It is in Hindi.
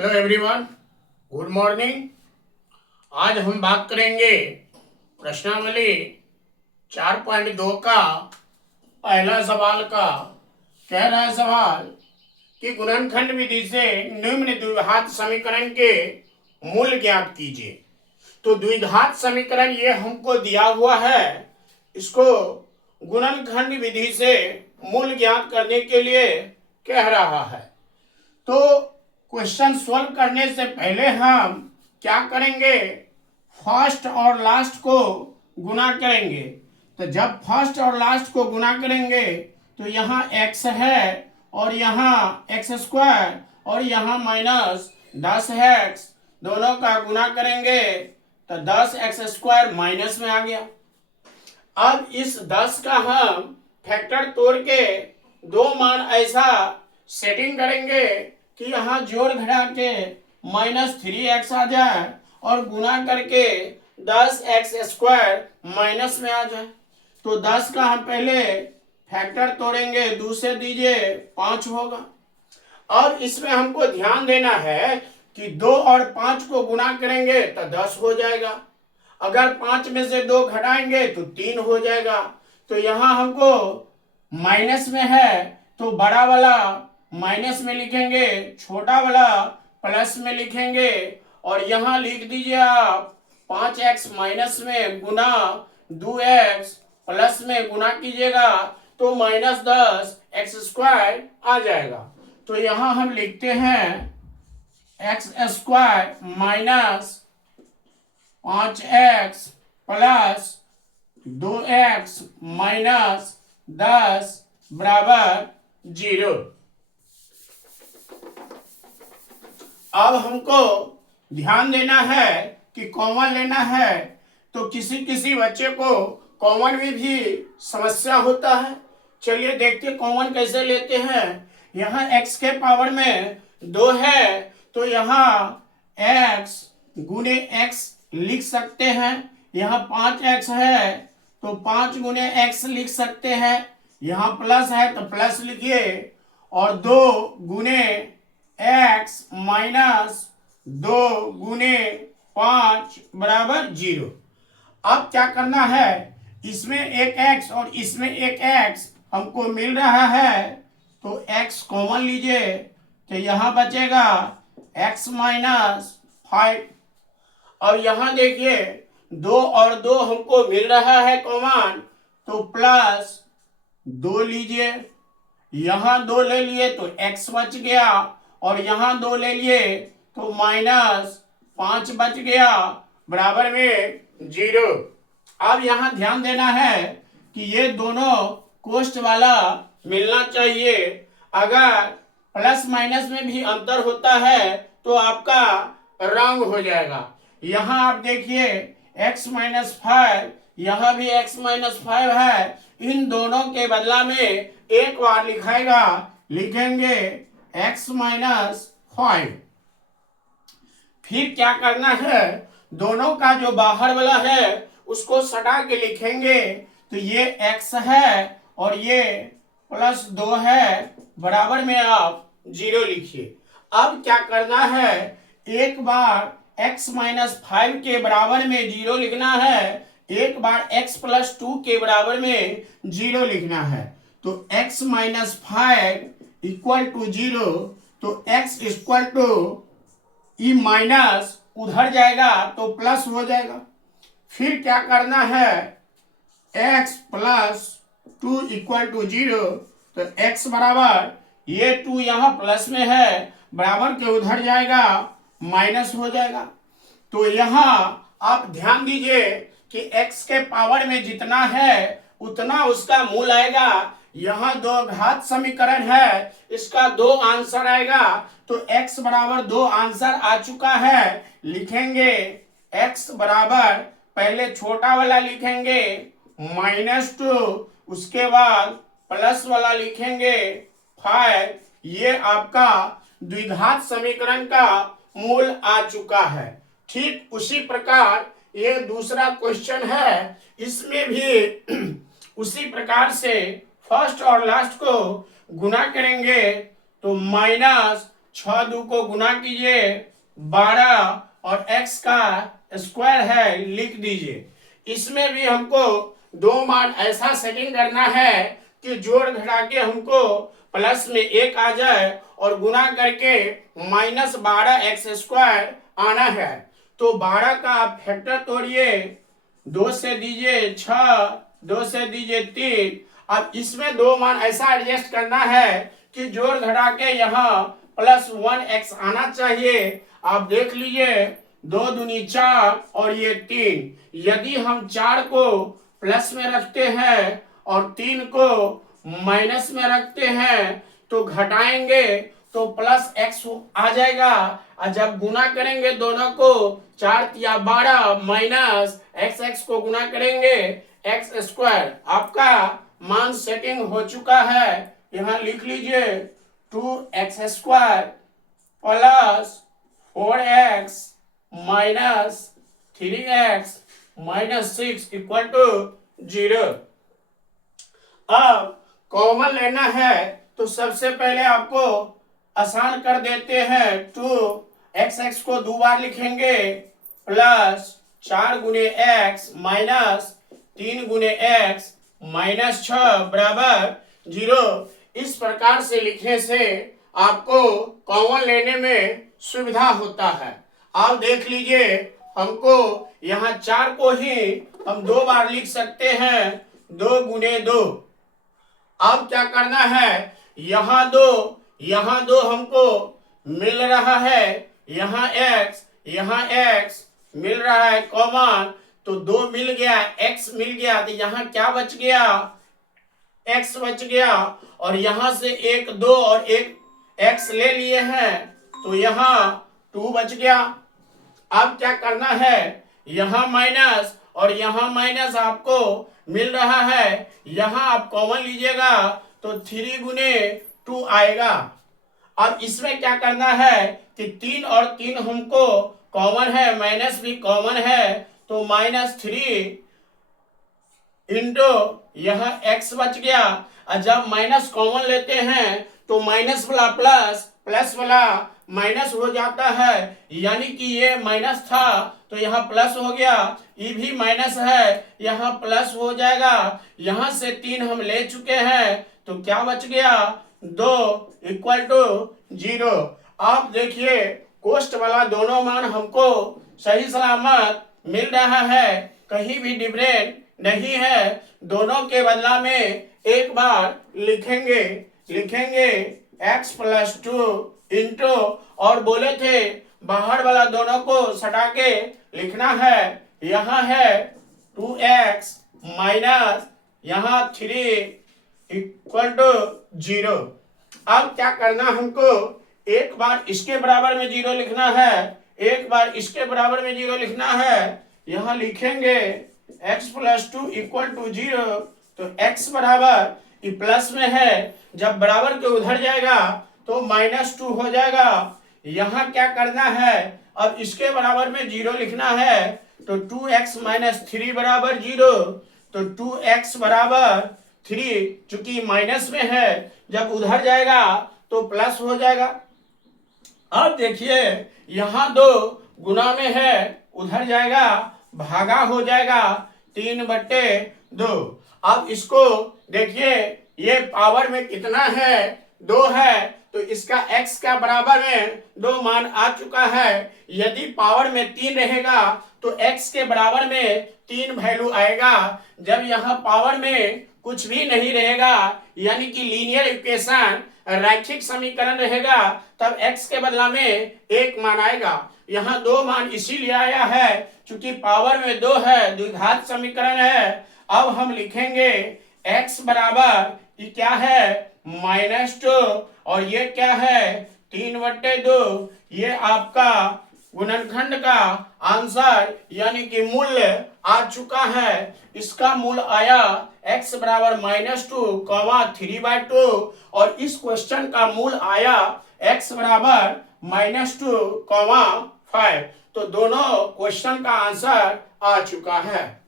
Hello everyone, good morning. आज हम बात करेंगे प्रश्नावली 4.2 का पहला सवाल का। कह रहा है सवाल कि गुणनखंड विधि से निम्न द्विघात समीकरण के मूल ज्ञात कीजिए। तो द्विघात समीकरण ये हमको दिया हुआ है, इसको गुणनखंड विधि से मूल ज्ञात करने के लिए कह रहा है। तो क्वेश्चन सॉल्व करने से पहले हम क्या करेंगे, फर्स्ट और लास्ट को गुना करेंगे। तो जब फर्स्ट और लास्ट को गुना करेंगे तो यहाँ x है और यहाँ एक्स स्क्वायर और यहाँ -10x, दोनों का गुना करेंगे तो 10x स्क्वायर माइनस में आ गया। अब इस 10 का हम फैक्टर तोड़ के दो मान ऐसा सेटिंग करेंगे कि यहाँ जोड़ घटा के -3x आ जाए और गुना करके 10x स्क्वायर माइनस में आ जाए। तो 10 का हम पहले फैक्टर तोड़ेंगे, 2 से दीजिए 5 होगा। और इसमें हमको ध्यान देना है कि 2 और 5 को गुना करेंगे तो 10 हो जाएगा, अगर 5 में से 2 घटाएंगे तो 3 हो जाएगा। तो यहाँ हमको माइनस में है तो बड़ा वाला माइनस में लिखेंगे, छोटा वाला प्लस में लिखेंगे। और यहाँ लिख दीजिए आप 5x माइनस में गुना 2x प्लस में गुना कीजिएगा तो -10x स्क्वायर आ जाएगा। तो यहाँ हम लिखते हैं x square minus 5x plus 2x minus 10 बराबर 0। अब हमको ध्यान देना है कि कॉमन लेना है। तो किसी किसी बच्चे को कॉमन में भी समस्या होता है। चलिए देखते कॉमन कैसे लेते हैं। यहाँ x के पावर में 2 है तो यहाँ x गुने x लिख सकते हैं। यहाँ 5x है तो 5 गुने x लिख सकते हैं। यहाँ प्लस है तो प्लस लिखिए और 2 गुने x माइनस 2 गुने 5 बराबर 0। अब क्या करना है, इसमें एक x और इसमें एक x हमको मिल रहा है तो x कॉमन लीजिए तो यहाँ बचेगा x माइनस 5। और यहाँ देखिए 2 और 2 हमको मिल रहा है कॉमन तो प्लस 2 लीजिए, यहाँ 2 ले लिए तो x बच गया और यहाँ 2 ले लिए तो -5 बच गया बराबर में 0। अब यहाँ ध्यान देना है कि ये दोनों कोष्ठ वाला मिलना चाहिए। अगर प्लस माइनस में भी अंतर होता है तो आपका रंग हो जाएगा। यहाँ आप देखिए x -5, यहाँ भी x -5 है। इन दोनों के बदला में एक बार लिखाएगा, लिखेंगे x -5। फिर क्या करना है, दोनों का जो बाहर वाला है उसको सटा के लिखेंगे तो ये x है और ये +2 है बराबर में आप 0 लिखिए। अब क्या करना है, एक बार x -5 के बराबर में 0 लिखना है, एक बार x +2 के बराबर में 0 लिखना है। तो x -5 इक्वल टू 0, तो x equal to E minus उधर जाएगा तो प्लस हो जाएगा। फिर क्या करना है, x +2 इक्वल टू 0, तो x बराबर ये 2 यहाँ प्लस में है बराबर के उधर जाएगा माइनस हो जाएगा। तो यहाँ आप ध्यान दीजिए कि x के पावर में जितना है उतना उसका मूल आएगा। यहाँ 2 घात समीकरण है, इसका 2 आंसर आएगा तो x बराबर 2 आंसर आ चुका है। लिखेंगे x बराबर पहले छोटा वाला लिखेंगे -2, उसके बाद प्लस वाला लिखेंगे 5। ये आपका द्विघात समीकरण का मूल आ चुका है। ठीक उसी प्रकार ये दूसरा क्वेश्चन है, इसमें भी उसी प्रकार से फर्स्ट और लास्ट को गुना करेंगे तो 6 2 को गुना कीजिए 12 और x का स्क्वायर है लिख दीजिए। इसमें भी हमको दो मान ऐसा सेटिंग करना है कि जोड़ घटा के हमको प्लस में 1 आ जाए और गुना करके -12x² आना है। तो 12 का आप फैक्टर तोड़िए, 2 से दीजिए 6, 2 से दीजिए 3। अब इसमें दो मान ऐसा एडजस्ट करना है कि जोड़ घटा के यहाँ +1x आना चाहिए। आप देख लीजिए 2 दूनी 4 और ये 3। यदि हम 4 को प्लस में रखते हैं और 3 को माइनस में रखते हैं तो घटाएंगे तो +x आ जाएगा। और जब गुना करेंगे दोनों को 4 या 12 माइनस x को गुना करेंगे x²। आपका मान सेटिंग हो चुका है, यहां लिख लीजिए 2x² plus 4x minus 3x minus 6 equal to 0। अब कॉमन लेना है तो सबसे पहले आपको आसान कर देते हैं। 2x को 2 बार लिखेंगे प्लस 4 गुने x माइनस 3 गुने x माइनस 6 बराबर 0। इस प्रकार से लिखने से आपको कॉमन लेने में सुविधा होता है। आप देख लीजिए हमको यहाँ 4 को ही हम 2 बार लिख सकते हैं, 2 गुने 2। अब क्या करना है, यहाँ 2 हमको मिल रहा है, यहाँ x मिल रहा है कॉमन, तो 2 मिल गया, x मिल गया, तो यहाँ क्या बच गया, x बच गया। और यहाँ से 1 2 और 1 x ले लिए हैं तो यहाँ 2 बच गया। अब क्या करना है, यहाँ माइनस और यहाँ माइनस आपको मिल रहा है, यहाँ आप कॉमन लीजिएगा तो 3 गुने 2 आएगा। अब इसमें क्या करना है कि 3 और 3 हमको कॉमन है, माइनस भी कॉमन है, तो -3 इंटू यहाँ x बच गया। और जब माइनस कॉमन लेते हैं तो माइनस वाला प्लस, प्लस वाला माइनस हो जाता है, यानी कि ये माइनस था तो यहाँ प्लस हो गया, ये भी माइनस है, यहाँ प्लस हो जाएगा। यहाँ से 3 हम ले चुके हैं तो क्या बच गया, 2 इक्वल टू 0। आप देखिए कोष्ट वाला दोनों मान हमको सही सलामत मिल रहा है, कहीं भी डिफरेंट नहीं है। दोनों के बदला में एक बार लिखेंगे x + 2 इंटू, और बोले थे बाहर वाला दोनों को सटा के लिखना है। यहाँ है 2x माइनस यहाँ 3 इक्वल टू 0। अब क्या करना हमको, एक बार इसके बराबर में 0 लिखना है, एक बार इसके बराबर में 0 लिखना है। यहाँ लिखेंगे x + 2 इक्वल टू 0, तो x बराबर ये प्लस में है, जब बराबर के उधर जाएगा तो -2 हो जाएगा। यहाँ क्या करना है, अब इसके बराबर में 0 लिखना है, तो 2x - 3 बराबर 0, तो 2x बराबर 3, चूंकि माइनस में है, जब उधर जाएगा तो प्लस हो जाएगा। अब देखिए यहाँ 2 गुना में है, उधर जाएगा भागा हो जाएगा 3/2। अब इसको देखिए ये पावर में कितना है, 2 है, तो इसका x का बराबर में 2 मान आ चुका है। यदि पावर में 3 रहेगा तो x के बराबर में 3 वैल्यू आएगा। जब यहाँ पावर में कुछ भी नहीं रहेगा, यानी कि लीनियर इक्वेशन रैखिक समीकरण रहेगा, तब x के बदला में 1 मान आएगा। यहाँ 2 मान इसीलिए आया है क्योंकि पावर में 2 है, द्विघात समीकरण है। अब हम लिखेंगे x बराबर ये क्या है, -2, और ये क्या है 3/2। ये आपका गुणनखंड का आंसर यानी कि मूल्य आ चुका है। इसका मूल्य आया x बराबर -2, 3/2, और इस क्वेश्चन का मूल्य आया x बराबर -2, 5। तो दोनों क्वेश्चन का आंसर आ चुका है।